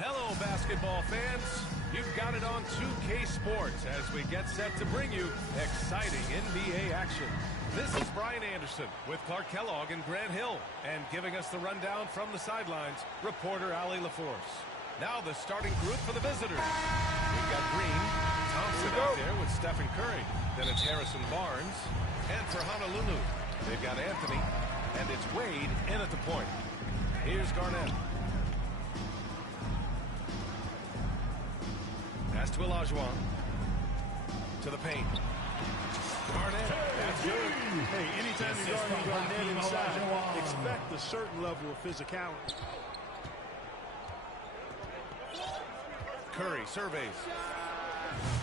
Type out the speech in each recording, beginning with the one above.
Hello, basketball fans. You've got it on 2K Sports as we get set to bring you exciting NBA action. This is Brian Anderson with Clark Kellogg and Grant Hill, and giving us the rundown from the sidelines, reporter Ali LaForce. Now the starting group for the visitors. We've got Green, Thompson out there with Stephen Curry. Then it's Harrison Barnes. And for Honolulu, they've got Anthony, and it's Wade in at the point. Here's Garnett. Pass to Olajuwon. To the paint. Garnett. That's good. Hey, anytime you're guarding Garnett inside, expect a certain level of physicality. Curry surveys.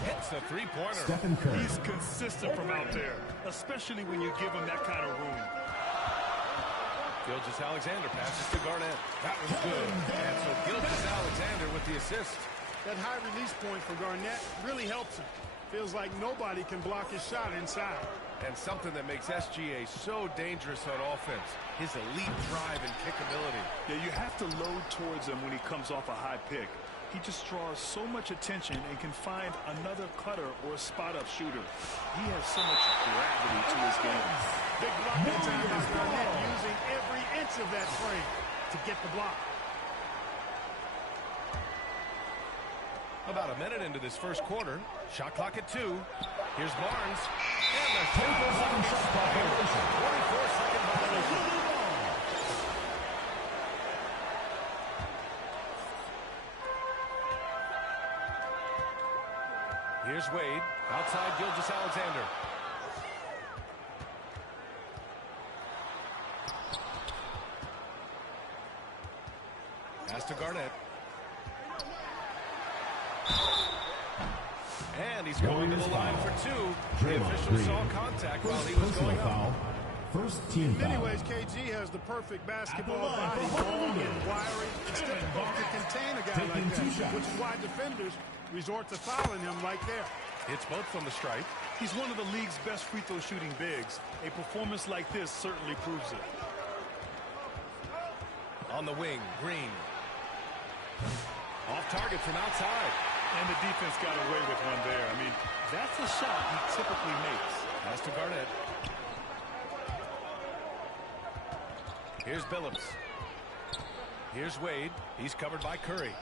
Hits the three-pointer. Stephen Curry. He's consistent from out there, especially when you give him that kind of room. Gilgeous-Alexander passes to Garnett. That was good. And so Gilgeous-Alexander with the assist. That high release point for Garnett really helps him. Feels like nobody can block his shot inside. And something that makes SGA so dangerous on offense, his elite drive and kickability. Yeah, you have to load towards him when he comes off a high pick. He just draws so much attention and can find another cutter or a spot-up shooter. He has so much gravity to his game. Big block that time by Garnett, using every inch of that frame to get the block. About a minute into this first quarter. Shot clock at 2. Here's Barnes. And the shot clock expired. 24-second violation. Here's Wade. Outside Gilgeous-Alexander. Pass to Garnett. And he's going to the line for 2. The official saw contact while he was going up. First team foul. In many ways, KG has the perfect basketball body, long and wiry. It's difficult to contain a guy like that, which is why defenders resort to fouling him right there. It's both from the stripe. He's one of the league's best free throw shooting bigs. A performance like this certainly proves it. On the wing, Green. Off target from outside. And the defense got away with one there. I mean, that's a shot he typically makes. Pass to Garnett. Here's Billups. Here's Wade. He's covered by Curry.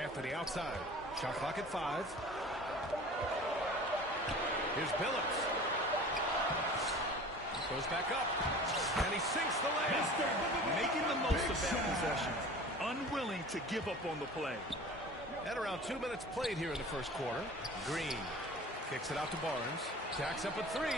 Anthony outside. Shot clock at 5. Here's Billups. Goes back up. And he sinks the layup. Making the most of that possession. Unwilling to give up on the play. At around 2 minutes played here in the first quarter. Green kicks it out to Barnes. Jacks up a 3.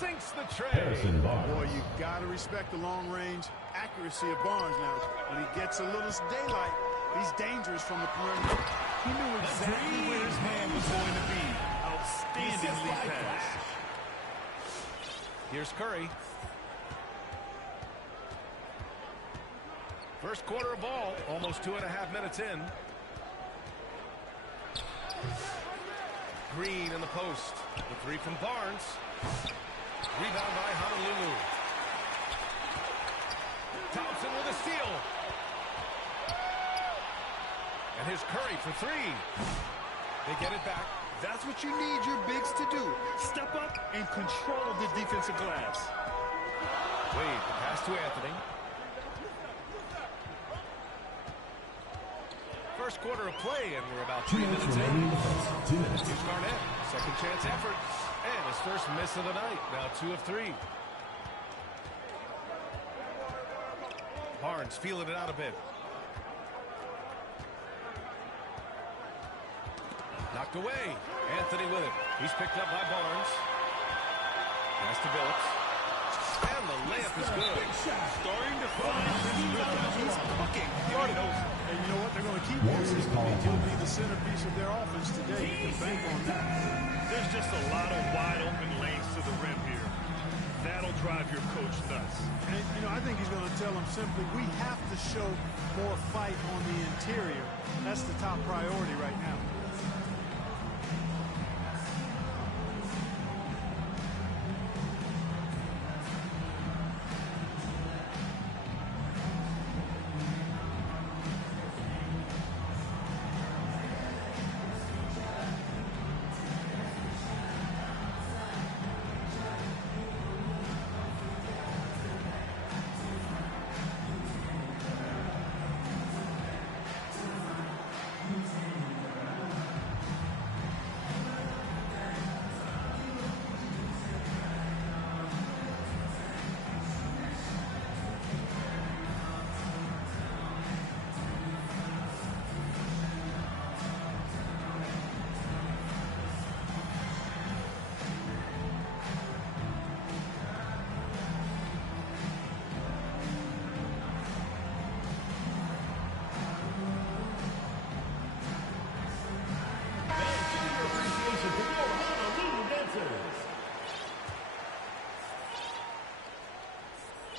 Sinks the tray. Boy, you got to respect the long-range accuracy of Barnes now. When he gets a little daylight, he's dangerous from the perimeter. He knew exactly where his man was going to be. Outstanding lead pass. Here's Curry. First quarter of ball, almost 2.5 minutes in. Green in the post. The 3 from Barnes. Rebound by Honolulu. for three. They get it back. That's what you need your bigs to do. Step up and control the defensive glass. Wade, the pass to Anthony. First quarter of play, and we're about 3 minutes in. Here's Garnett. Second chance effort. And his first miss of the night. Now 2 of 3. Barnes feeling it out a bit. Knocked away. Anthony with it. He's picked up by Barnes. Pass to Phillips. And the layup is good. Starting to find his rhythm. He's cooking. And you know what? They're going to keep this. He'll be the centerpiece of their offense today. You can bank on that. There's just a lot of wide open lanes to the rim here. That'll drive your coach nuts. And, you know, I think he's going to tell them simply, we have to show more fight on the interior. That's the top priority right now.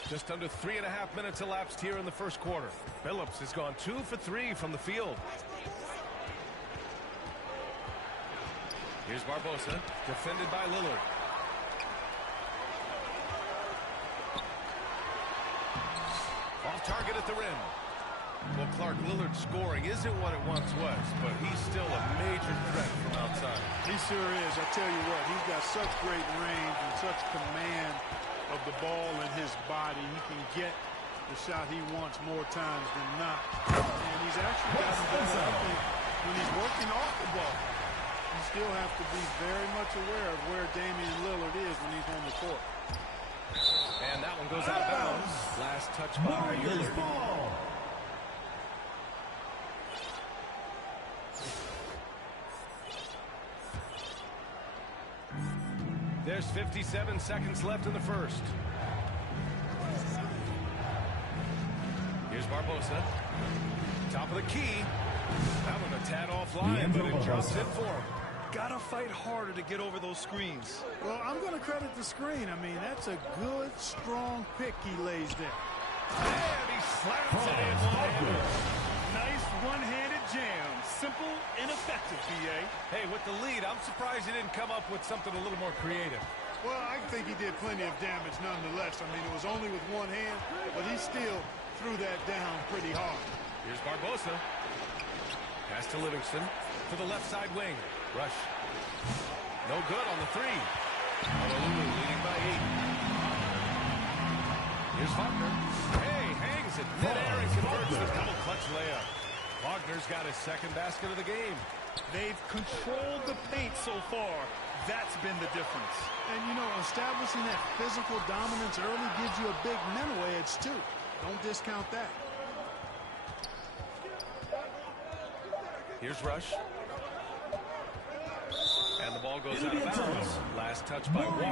Just under 3.5 minutes elapsed here in the first quarter. Phillips has gone 2 for 3 from the field. Here's Barbosa, defended by Lillard. Off target at the rim. Well, Clark, Lillard's scoring isn't what it once was, but he's still a major threat from outside. He sure is. I tell you what, he's got such great range and such command of the ball in his body. He can get the shot he wants more times than not. And he's actually gotten better, I think, when he's working off the ball. You still have to be very much aware of where Damian Lillard is when he's on the court. And that one goes out of bounds. Last touch by Lillard. There's 57 seconds left in the first. Here's Barbosa. Top of the key. That one a tad offline, but it drops in for him. Gotta fight harder to get over those screens. Well, I'm going to credit the screen. I mean, that's a good, strong pick he lays there. And he slams it in one-handed. Nice one-handed jam. Simple and effective, B.A. Hey, with the lead, I'm surprised he didn't come up with something a little more creative. Well, I think he did plenty of damage nonetheless. I mean, it was only with one hand, but he still threw that down pretty hard. Here's Barbosa. Pass to Livingston to the left side wing. Rush. No good on the three. Honolulu leading by 8. Here's Wagner. Hey, hangs it mid-air and converts the double clutch layup. Wagner's got his second basket of the game. They've controlled the paint so far. That's been the difference. And, you know, establishing that physical dominance early gives you a big mental edge, too. Don't discount that. Here's Rush. And the ball goes out of bounds. Last touch by Walker. He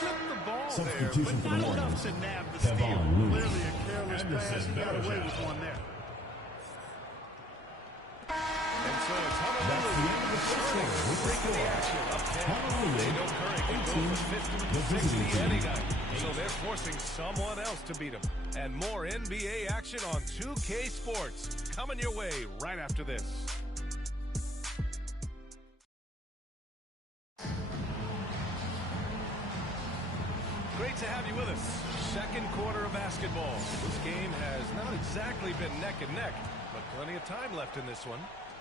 clipped the ball there, but not enough to nab the steal. Clearly a careless pass. He got away with one there. And so it's Honolulu breaking the action up 10. They know Curry can go for 50, 60 any night. So they're forcing someone else to beat them. And more NBA action on 2K Sports coming your way right after this. Great to have you with us. Second quarter of basketball. This game has not exactly been neck and neck, but Plenty of time left in this one.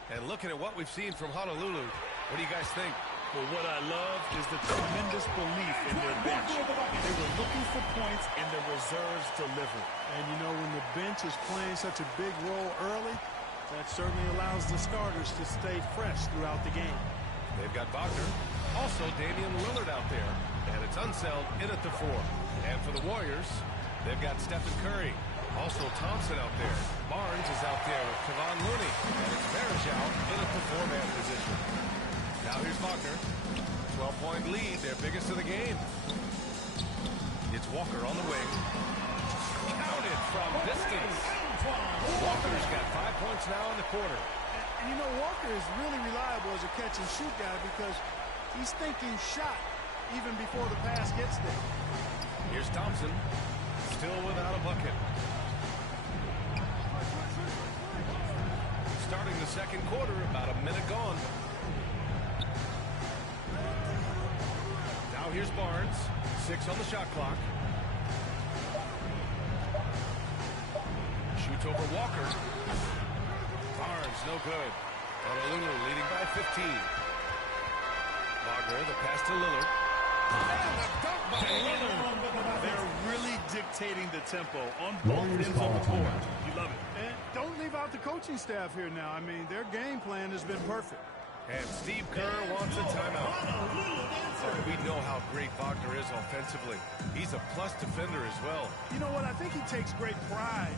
And looking at what we've seen from Honolulu, what do you guys think? Well, what I love is the tremendous belief in their bench. They were looking for points, and the reserves delivered. And, you know, when the bench is playing such a big role early, that certainly allows the starters to stay fresh throughout the game. They've got Wagner, also Damian Lillard out there, and it's Unseld in at the 4. And for the Warriors, they've got Stephen Curry, also Thompson out there. Barnes is out there with Kevon Looney, and it's Varejao in at the 4-man position. Now here's Wagner, 12-point lead, their biggest of the game. It's Walker on the wing. Counted from distance. Walker's got 5 points now in the quarter. And you know, Walker is really reliable as a catch-and-shoot guy because he's thinking shot even before the pass gets there. Here's Thompson, still without a bucket. Starting the second quarter, about a minute gone. Now here's Barnes, 6 on the shot clock. Shoots over Walker. Barnes, no good. Honolulu leading by 15. Wagner, the pass to Lillard. And the dunk by Lillard. They're really dictating the tempo on both ends of the court. You love it. And don't leave out the coaching staff here now. I mean, their game plan has been perfect. And Steve Kerr wants a timeout. Oh, we know how great Wagner is offensively. He's a plus defender as well. You know what? I think he takes great pride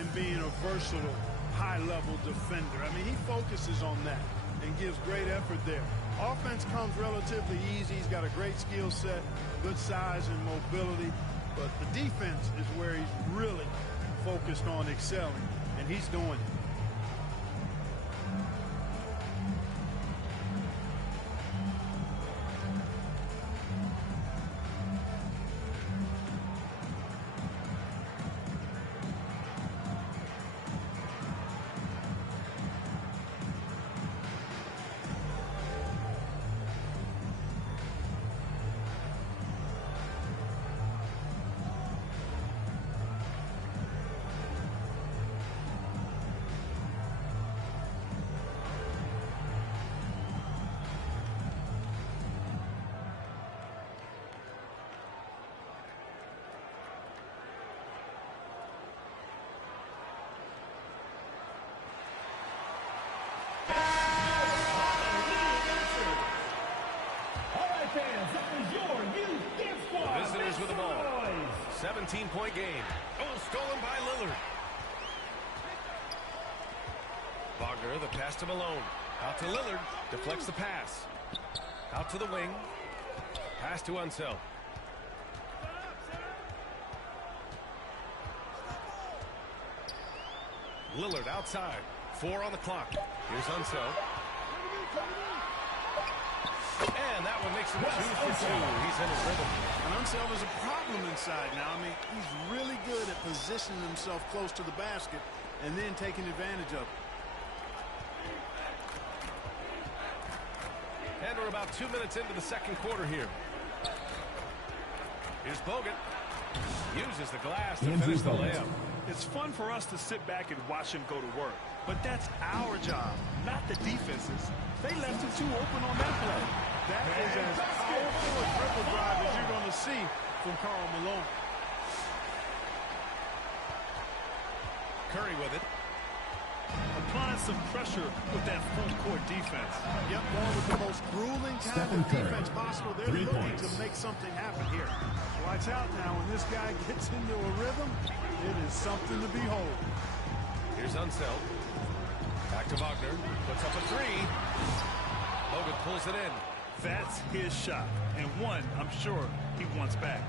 in being a versatile, high-level defender. I mean, he focuses on that and gives great effort there. Offense comes relatively easy. He's got a great skill set, good size and mobility. But the defense is where he's really focused on excelling, and he's doing it. Visitors with the ball. 17-point game. Oh, stolen by Lillard. Wagner, the pass to Malone. Out to Lillard. Deflects the pass. Out to the wing. Pass to Unseld. Lillard outside. 4 on the clock. Here's Unseld. And that one makes him 2 for 2. He's in his rhythm. And Unseld is a problem inside now. I mean, he's really good at positioning himself close to the basket and then taking advantage of it. And we're about 2 minutes into the second quarter here. Here's Bogut. Uses the glass to finish the layup. It's fun for us to sit back and watch him go to work. But that's our job, not the defense's. They left him too open on that play. That is as powerful a triple drive as you're going to see from Karl Malone. Curry with it. Applying some pressure with that full court defense. Yep, going with the most grueling kind of defense possible. They're looking to make something happen here. Watch out now. When this guy gets into a rhythm, it is something to behold. Here's Unseld. Back to Wagner. Puts up a 3. Bogut pulls it in. That's his shot, and one I'm sure he wants back.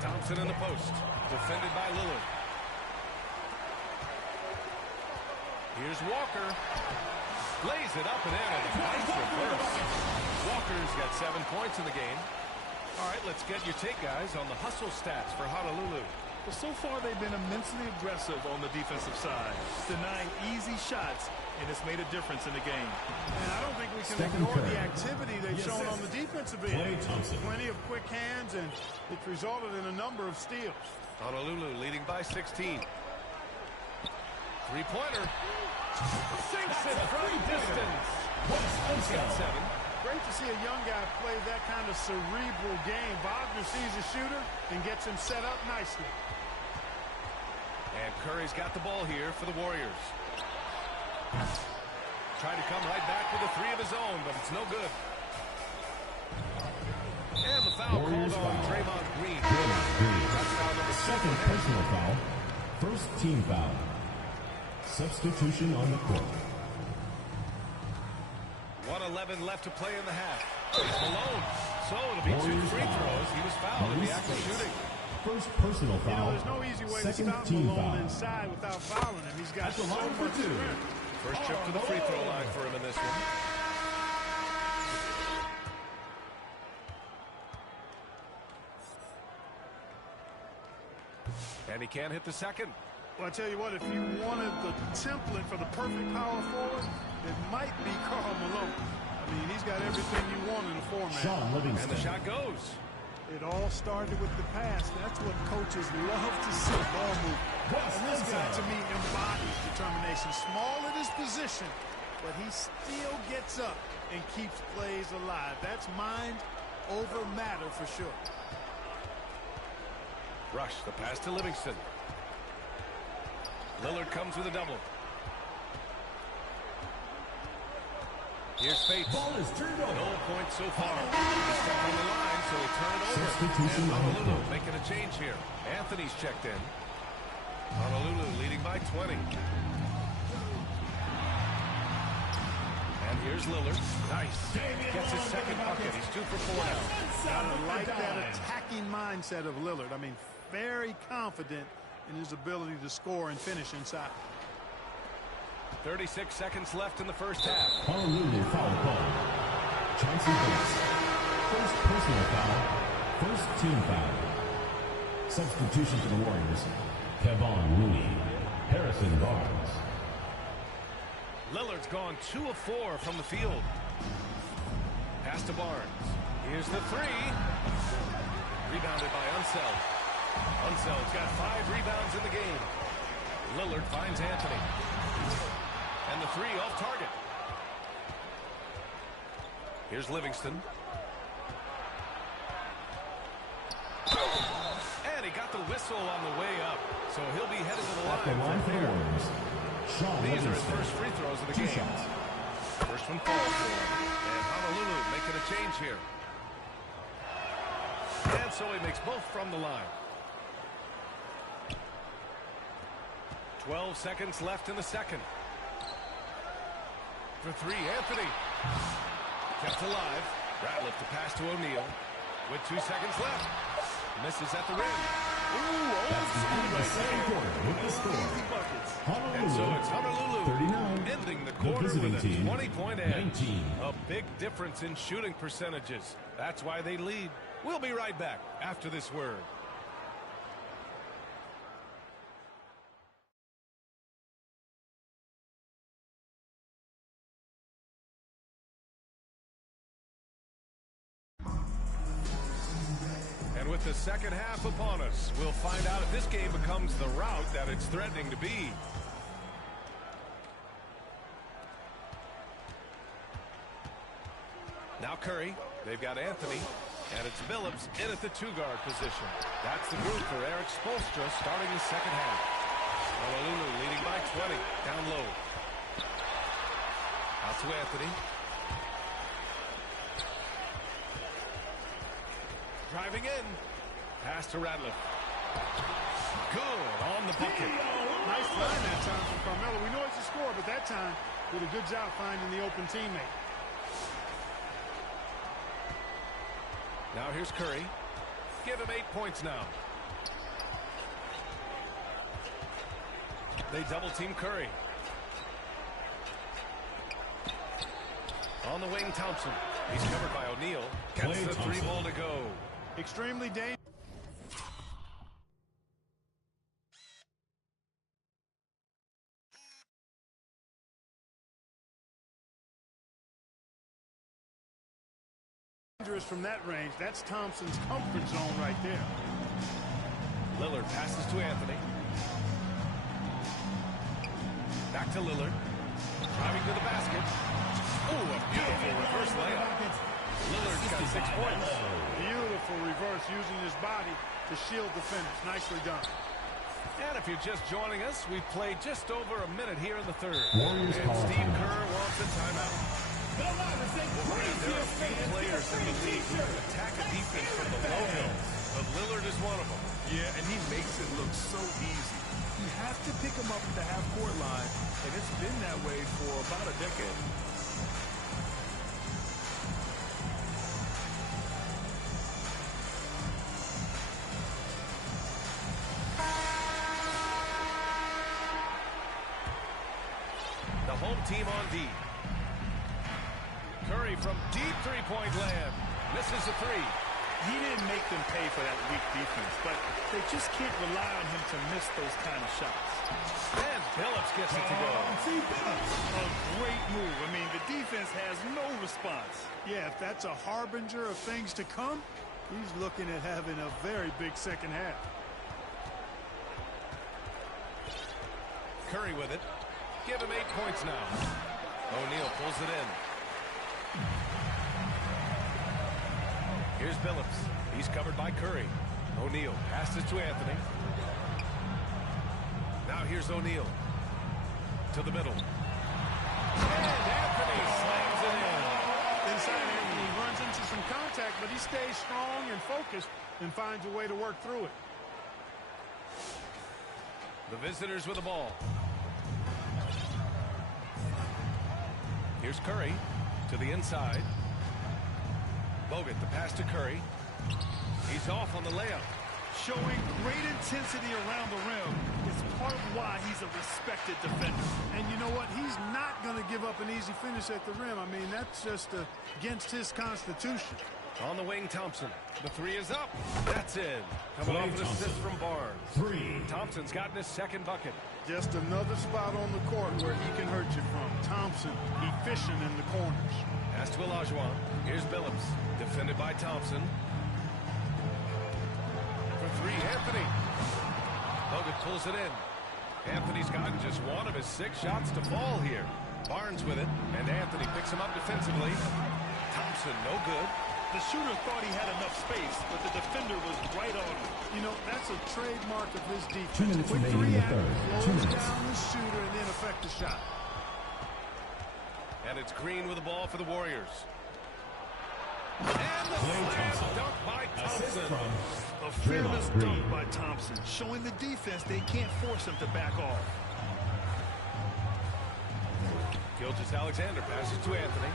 Thompson in the post. Defended by Lillard. Here's Walker. Lays it up and in. A nice reverse. Walker's got 7 points in the game. All right, let's get your take, guys, on the hustle stats for Honolulu. Well, so far they've been immensely aggressive on the defensive side, denying easy shots, and it's made a difference in the game. And I don't think we can ignore the activity they've shown on the defensive end. Plenty of quick hands, and it's resulted in a number of steals. Honolulu leading by 16. Three-pointer. Sinks it from distance. He's got 7. Great to see a young guy play that kind of cerebral game. Wagner sees a shooter and gets him set up nicely. And Curry's got the ball here for the Warriors. Trying to come right back with a 3 of his own, but it's no good. And the foul Warriors called on foul. Draymond Green. That's foul number 6. second personal foul. First team foul. Substitution on the court. 1:11 left to play in the half. It's Malone. So it'll be 2 free throws. He was fouled in the act of shooting. First personal You know, foul. there's no easy way to Second stop team Malone foul. inside without fouling him. He's got At the so line for much 2. strength. First trip to the free throw line for him in this one. And he can't hit the second. Well, I tell you what, if you wanted the template for the perfect power forward, it might be Karl Malone. I mean, he's got everything you want in a format. Sean And Livingston. the shot goes. It all started with the pass. That's what coaches love to see. Ball move. And this guy, to me, embodies determination. Small at his position, but he still gets up and keeps plays alive. That's mind over matter for sure. Rush, the pass to Livingston. Lillard comes with a double. Here's Fates. Ball is turned over. No points so far. He's stuck on the line, so he'll turn it over. Substitution And on the Honolulu court. making a change here. Anthony's checked in. Honolulu leading by 20. And here's Lillard. Nice. Gets his second bucket. He's 2 for 4 now. Gotta like that attacking mindset of Lillard. I mean, very confident in his ability to score and finish inside. 36 seconds left in the first half. Honolulu foul call. Chauncey Billups. First personal foul. First team foul. Substitution for the Warriors. Kevon Looney. Harrison Barnes. Lillard's gone 2 of 4 from the field. Pass to Barnes. Here's the 3. Rebounded by Unseld. Unseld's got 5 rebounds in the game. Lillard finds Anthony. And the 3 off target. Here's Livingston. And he got the whistle on the way up. So he'll be headed to the At the line line from for the there. Warriors. Sean These are his Livingston. first free throws of the 2 game. shots. First one falls for him. And Honolulu making a change here. And so he makes both from the line. 12 seconds left in the second. For 3, Anthony. Kept alive. Ratliff to pass to O'Neal. With 2 seconds left. Misses at the rim. Ooh, That's the end of the second quarter with the score. and so Honolulu it's Honolulu 39. ending the The quarter visiting with a team 20-point edge. 19. A big difference in shooting percentages. That's why they lead. We'll be right back after this word. And with the second half upon us, we'll find out if this game becomes the rout that it's threatening to be. Now Curry, they've got Anthony, and it's Billups in at the 2-guard position. That's the group for Eric Spoelstra starting the second half. Honolulu leading by 20, down low. Out to Anthony. Driving in. Pass to Ratliff. Good on the bucket. Nice find that time from Carmelo. We know he's a scorer, but that time did a good job finding the open teammate. Now here's Curry. Give him 8 points now. They double team Curry. On the wing, Thompson. He's covered by O'Neal. Gets Klay the Thompson. 3 ball to go. Extremely dangerous. From that range. That's Thompson's comfort zone right there. Lillard passes to Anthony. to Lillard. Driving to the basket. Oh, a beautiful reverse layup. Lillard's got 6 points. Beautiful reverse using his body to shield the finish. Nicely done. And if you're just joining us, we've played just over a minute here in the third. Warriors And call Steve timeout. Kerr wants a timeout. There are few players in the league who can attack a defense from the low hill, but Lillard is one of them. Yeah, and he makes it look so easy. You have to pick him up at the half-court line, and it's been that way for about a decade. The home team on D. Curry from deep three-point land. Misses a three. He didn't make them pay for that weak defense, but they just can't rely on him to miss those kind of shots. And Phillips gets it to go. A great move. I mean, the defense has no response. Yeah, if that's a harbinger of things to come, he's looking at having a very big second half. Curry with it. Give him 8 points now. O'Neal pulls it in. Here's Phillips. He's covered by Curry. O'Neal passes to Anthony. Now here's O'Neal. To the middle. And Anthony slams it in. Inside, Anthony runs into some contact, but he stays strong and focused and finds a way to work through it. The visitors with the ball. Here's Curry to the inside. Bogut, the pass to Curry. He's off on the layup. Showing great intensity around the rim is part of why he's a respected defender. And you know what? He's not going to give up an easy finish at the rim. I mean, that's just against his constitution. On the wing, Thompson. The three is up. That's in. Coming off an assist from Barnes. 3. Thompson's gotten his second bucket. Just another spot on the court where he can hurt you from. Thompson efficient in the corners. Pass to Olajuwon. Here's Phillips. Defended by Thompson. For 3, Anthony. Bogut pulls it in. Anthony's gotten just one of his 6 shots to fall here. Barnes with it, and Anthony picks him up defensively. Thompson, no good. The shooter thought he had enough space, but the defender was right on him. You know, that's a trademark of his 2 defense. minutes Quick remaining in the react, third. 2 slows minutes. down the shooter, and then affect the shot. And it's Green with the ball for the Warriors. And the Clay slam Thompson. dunk by Assist Thompson. from A fearless Green. dunk by Thompson, showing the defense they can't force him to back off. Gilgeous-Alexander passes to Anthony.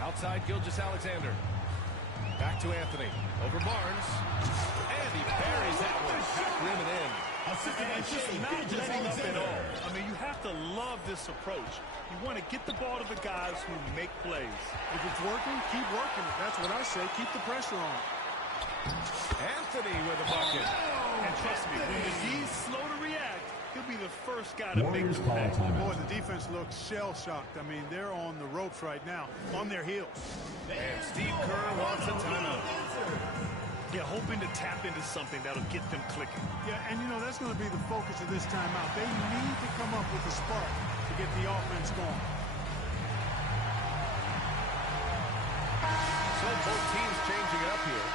Outside Gilgeous-Alexander. Back to Anthony. Over Barnes. And he buries that one. Back rim and in. And just not letting up at all. I mean, you have to love this approach. You want to get the ball to the guys who make plays. If it's working, keep working it. That's what I say. Keep the pressure on. Anthony with a bucket. And trust me, when the D's slow to react, he'll be the first guy to make Warriors the call a play. timeout. Boy, the defense looks shell-shocked. I mean, they're on the ropes right now, on their heels. And Steve Kerr wants a timeout. Yeah, hoping to tap into something that'll get them clicking. Yeah, and you know, that's going to be the focus of this timeout. They need to come up with a spark to get the offense going. So both teams changing it up here.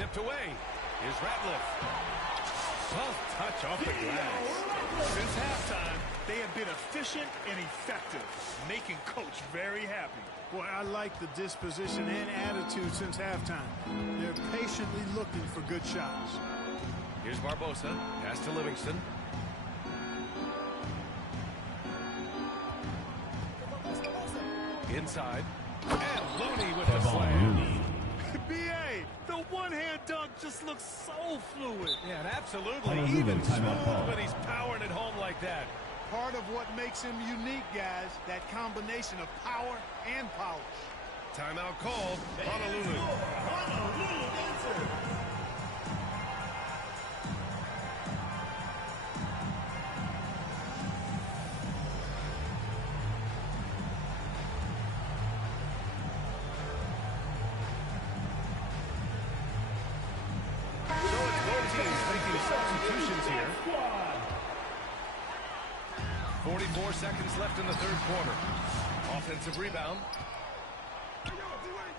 Tipped away. Here's Ratliff. Soft touch off the glass. Since halftime, they have been efficient and effective, making Coach very happy. Boy, I like the disposition and attitude since halftime. They're patiently looking for good shots. Here's Barbosa. Pass to Livingston. Inside. And Looney with the Kevon slam. Looney. B.A., the one-hand dunk just looks so fluid. Yeah, and absolutely. Honolulu Even timeout smooth call. when he's powering it home like that. Part of what makes him unique, guys, that combination of power and polish. Timeout called. Honolulu. teams making substitutions here. 44 seconds left in the third quarter. Offensive rebound.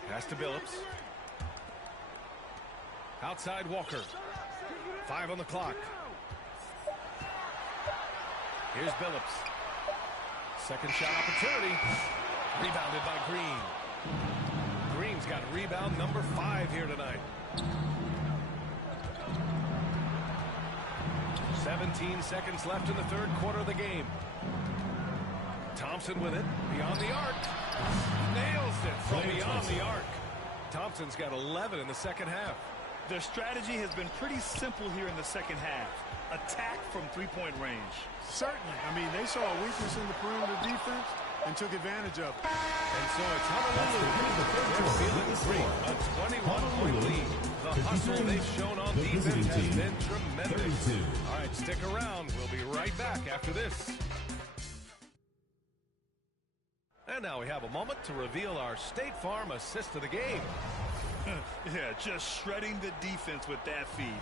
Pass to Billups. Outside Walker. 5 on the clock. Here's Billups. Second shot opportunity. Rebounded by Green. Green's got rebound number 5 here tonight. 17 seconds left in the third quarter of the game. Thompson with it. Beyond the arc. Nails it from beyond the arc. Thompson's got 11 in the second half. Their strategy has been pretty simple here in the second half. Attack from three-point range. Certainly. I mean, they saw a weakness in the perimeter defense and took advantage of it. And so it's Honolulu. They're feeling great. A 21-point lead. The hustle they've shown on defense has been tremendous. All right, stick around. We'll be right back after this. And now we have a moment to reveal our State Farm assist of the game. Yeah, just shredding the defense with that feed.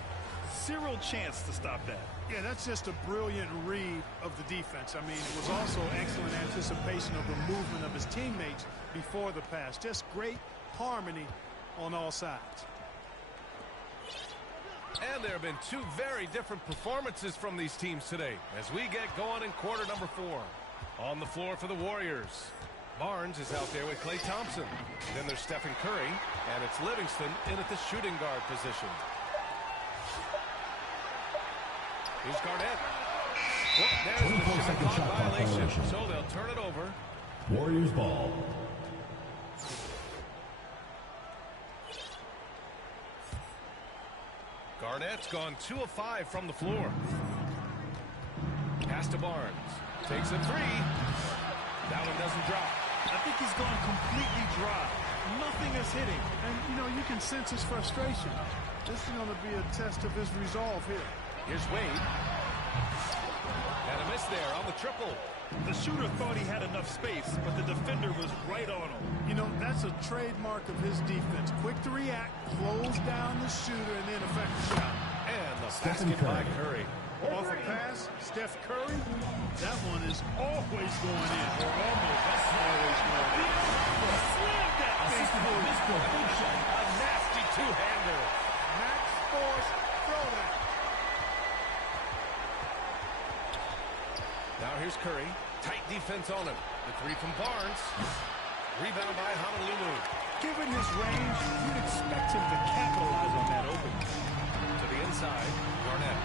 Zero chance to stop that. Yeah, that's just a brilliant read of the defense. I mean, it was also excellent anticipation of the movement of his teammates before the pass. Just great harmony on all sides. And there have been 2 very different performances from these teams today as we get going in quarter number 4. On the floor for the Warriors, Barnes is out there with Klay Thompson. Then there's Stephen Curry, and it's Livingston in at the shooting guard position. Here's Garnett. Well, there's the shot clock violation, so they'll turn it over. Warriors ball. Garnett's gone 2 of 5 from the floor. Pass to Barnes. Takes a 3. That one doesn't drop. I think he's gone completely dry. Nothing is hitting. And, you know, you can sense his frustration. This is going to be a test of his resolve here. Here's Wade. And a miss there on the triple. The shooter thought he had enough space, but the defender was right on him. You know, that's a trademark of his defense. Quick to react, close down the shooter, and then affect the shot. And the basket by Curry. Off a pass, Steph Curry. That one is always going in, or almost always going in. Slam that thing through. A nasty two-hander. Max Force throwdown. Now here's Curry. Tight defense on him. The 3 from Barnes. Rebound by Honolulu. Given his range, you'd expect him to capitalize on that opening. To the inside, Garnett.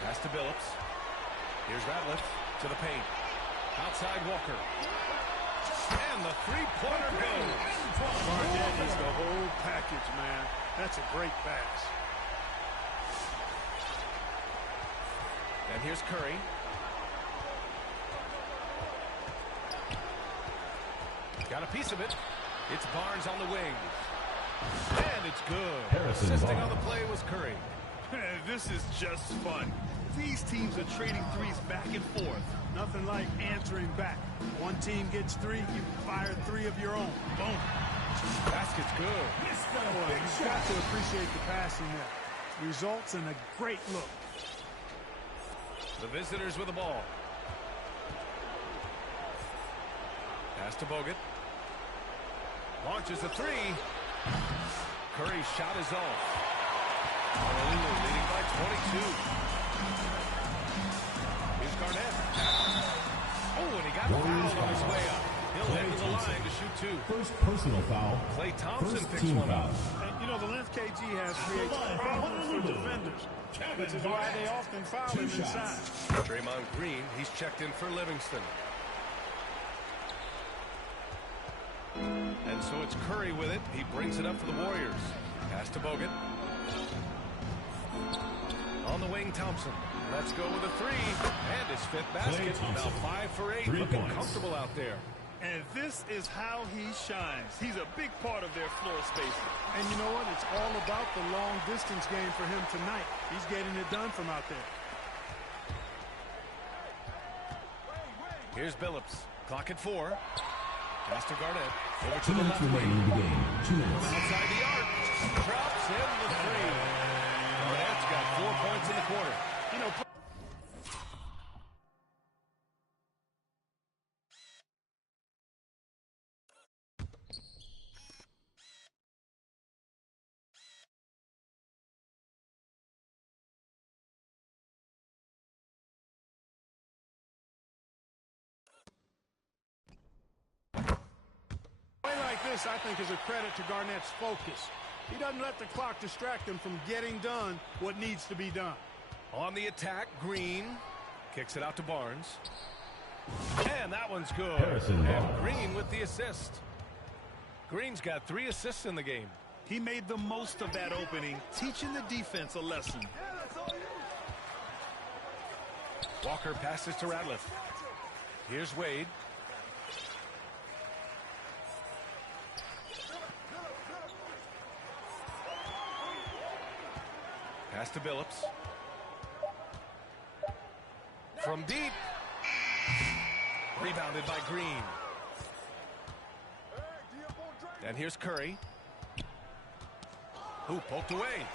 Pass to Billups. Here's Ratliff to the paint. Outside Walker. And the 3-pointer goes. Garnett is the whole package, man. That's a great pass. And here's Curry. Got a piece of it. It's Barnes on the wing. And it's good. Assisting on the play was Curry. This is just fun. These teams are trading threes back and forth. Nothing like answering back. One team gets 3, you fire 3 of your own. Boom. Basket's good. Boy, you've got to appreciate the passing there. Results in a great look. The visitors with the ball. Pass to Bogut. Launches a 3. Curry's shot is off. Honolulu leading by 22. Here's Garnett. Oh, and he got fouled on his way up. He'll head to the line to shoot 2. First personal foul. Klay Thompson First picks team one foul. up. And, you know, the length KG has creates problems for defenders, which is why they often foul him inside. Draymond Green, he's checked in for Livingston. And so it's Curry with it. He brings it up for the Warriors. Pass to Bogut. On the wing, Thompson. Let's go with a 3. And his 5th basket. Now 5 for 8. 3 Looking points. comfortable out there. And this is how he shines. He's a big part of their floor spacing. And you know what? It's all about the long distance game for him tonight. He's getting it done from out there. Here's Billups. Clock at 4. Pass to Garnett. Over 2 to the minutes left remaining wing. in the game. 2 minutes. Outside the arc. Drops in the three. Garnett's got 4 points in the quarter. You know, play like this, I think, is a credit to Garnett's focus. He doesn't let the clock distract him from getting done what needs to be done. On the attack, Green kicks it out to Barnes. And that one's good. Harrison And Barnes. Green with the assist. Green's got 3 assists in the game. He made the most of that opening, teaching the defense a lesson. Walker passes to Ratliff. Here's Wade. Pass to Billups. From deep. Rebounded by Green. And here's Curry. Who poked away.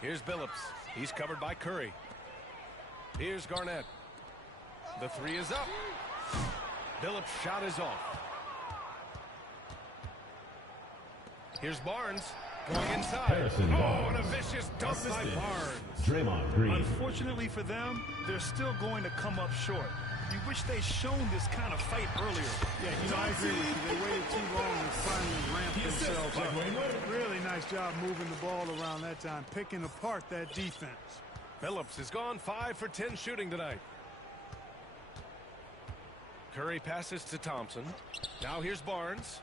Here's Billups. He's covered by Curry. Here's Garnett. The 3 is up. Billups' shot is off. Here's Barnes going inside. Harrison Oh, Barnes. and a vicious dunk by Assisted. Barnes. Draymond Green. Unfortunately for them, they're still going to come up short. You wish they'd shown this kind of fight earlier. Yeah, you know, I agree with you. They waited too long and finally ramped themselves up. Really nice job moving the ball around that time, picking apart that defense. Phillips has gone 5 for 10 shooting tonight. Curry passes to Thompson. Now here's Barnes.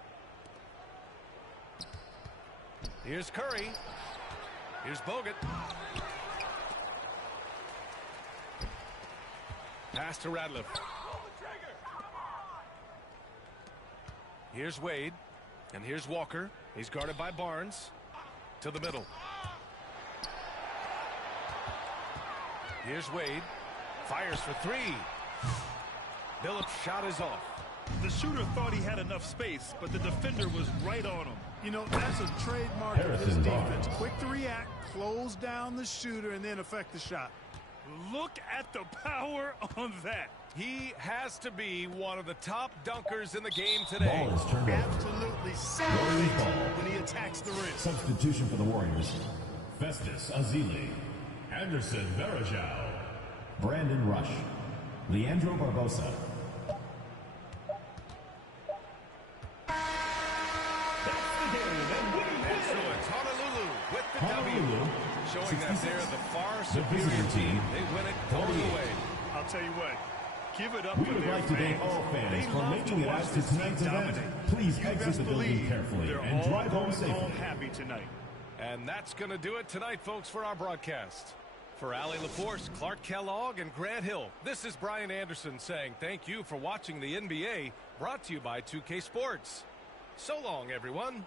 Here's Curry. Here's Bogut. Pass to Ratliff. Here's Wade. And here's Walker. He's guarded by Barnes. To the middle. Here's Wade. Fires for 3. Billups' shot is off. The shooter thought he had enough space, but the defender was right on him. You know, that's a trademark of this Harrison defense. Barnes. Quick to react, close down the shooter, and then affect the shot. Look at the power on that. He has to be one of the top dunkers in the game today. Ball is turned over. Absolutely Warriors savage ball. when he attacks the rim. Substitution for the Warriors. Festus Azili. Anderson Varejao. Brandon Rush. Leandro Barbosa. And so it's Honolulu with the Honolulu, W. Showing that 66. they're the far The superior visitor team. team, They win it going 48. away. I'll tell you what, give it up We for would their like to thank fans. all fans They for love making to it watch out to this team tonight's event. dominate. Please You exit best the building believe carefully they're and all drive home going home safely. happy tonight. And that's going to do it tonight, folks, for our broadcast. For Allie LaForce, Clark Kellogg, and Grant Hill, this is Brian Anderson saying thank you for watching the NBA, brought to you by 2K Sports. So long, everyone.